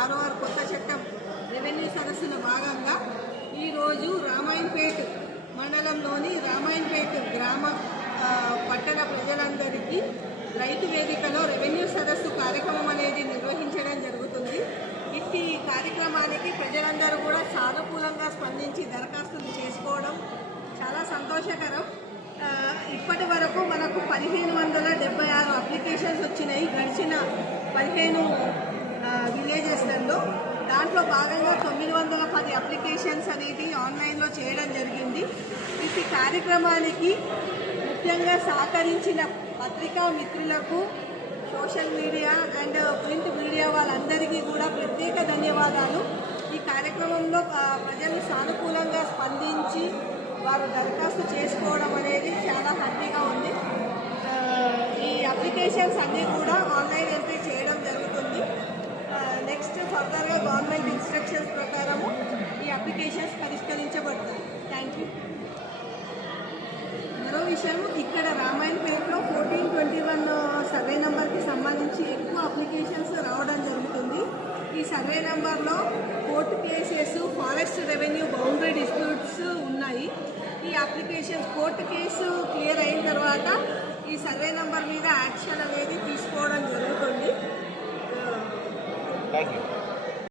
చేపట్టినటువంటి కొత్త చట్టం రెవెన్యూ సదస్సులో భాగంగా ఈరోజు రామాయణపేట్ మండలంలోని రామాయణపేట్ గ్రామ పట్టణ ప్రజలందరికీ రైతు వేదికలో రెవెన్యూ సదస్సు కార్యక్రమం అనేది నిర్వహించడం జరుగుతుంది. ఇట్టి కార్యక్రమానికి ప్రజలందరూ కూడా సానుకూలంగా స్పందించి దరఖాస్తులు చేసుకోవడం చాలా సంతోషకరం. ఇప్పటి వరకు మనకు పదిహేను వందల డెబ్బై ఆరు అప్లికేషన్స్ వచ్చినాయి. గడిచిన పదిహేను భాగంగా తొమ్మిది వందల పది అప్లికేషన్స్ అనేది ఆన్లైన్లో చేయడం జరిగింది. ఈ కార్యక్రమానికి ముఖ్యంగా సహకరించిన పత్రికా మిత్రులకు social media and print media వాళ్ళందరికీ కూడా ప్రత్యేక ధన్యవాదాలు. ఈ కార్యక్రమంలో ప్రజలు సానుకూలంగా స్పందించి వారు దరఖాస్తు చేసుకోవడం అనేది చాలా హ్యాపీగా ఉంది. ఈ అప్లికేషన్స్ అన్నీ కూడా ఆన్లైన్ ఎంట్రీ చేయడం జరుగుతుంది. నెక్స్ట్ ఫర్దర్గా గవర్నమెంట్ ఇన్స్ట్రక్షన్స్ ప్రకారము ఈ అప్లికేషన్స్ పరిష్కరించబడతాయి. థ్యాంక్ యూ మరో విషయం ఇక్కడ రామాయణపేటలో ఫోర్టీన్ ట్వంటీ వన్ సర్వే నెంబర్కి సంబంధించి ఎక్కువ అప్లికేషన్స్ రావడం జరుగుతుంది. ఈ సర్వే నెంబర్లో court cases forest revenue boundary disputes ఉన్నాయి. ఈ అప్లికేషన్స్ కోర్టు కేసు క్లియర్ అయిన తర్వాత ఈ సర్వే నెంబర్ మీద యాక్షన్ అనేది తీసుకోవడం జరుగుతుంది. Thank you